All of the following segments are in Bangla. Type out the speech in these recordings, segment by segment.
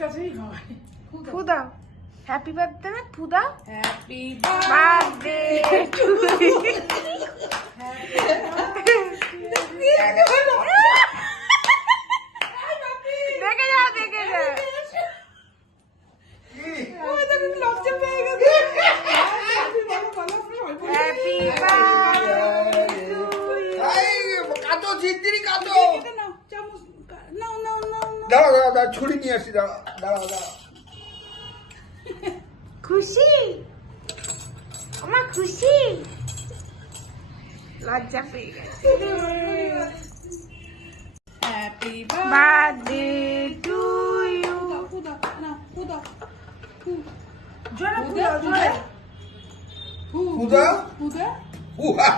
কাছেই হয়। ফু দাও। হ্যাপি বার্থডে না ফু দাও। হ্যাপি বার্থডে টু দেখে যাও দেখে যাও। হ্যাপি বার্থডে কাটো জিদ্দিরি কাটো। নাও নাও নাও নাও। দাঁড়া দাঁড়া দাঁড়া ছুরি নিয়ে আসি দাঁড়া দাঁড়া দাঁড়া। খুশি আমার খুশি লজ্জা পেয়ে গেছে। Happy birthday to you. খুদা না খুদা জোরে খুদা জোরে। খুদা খুদা ফুয়ারা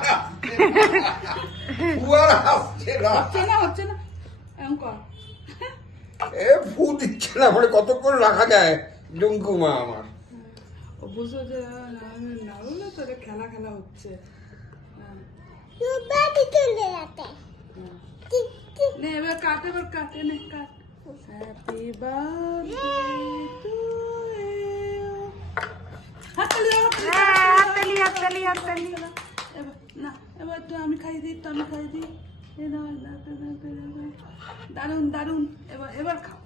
ফুয়ারা আসছে না। হচ্ছে না এমন কর। এ ফু দিচ্ছে না মানে কতক্ষণ রাখা যায় ডুঙ্কুমা আমার। ও বুঝো যে নাড়ু না তোরে খেলা খেলা হচ্ছে। নে এবার কাট নে cut. Happy birthday to you. হাততালি দাও, হ্যাঁ হাততালি হাততালি হাততালি। এবার না এবার তো আমি খাই দিই। এ দাও দারুন দারুন। এবার খাও।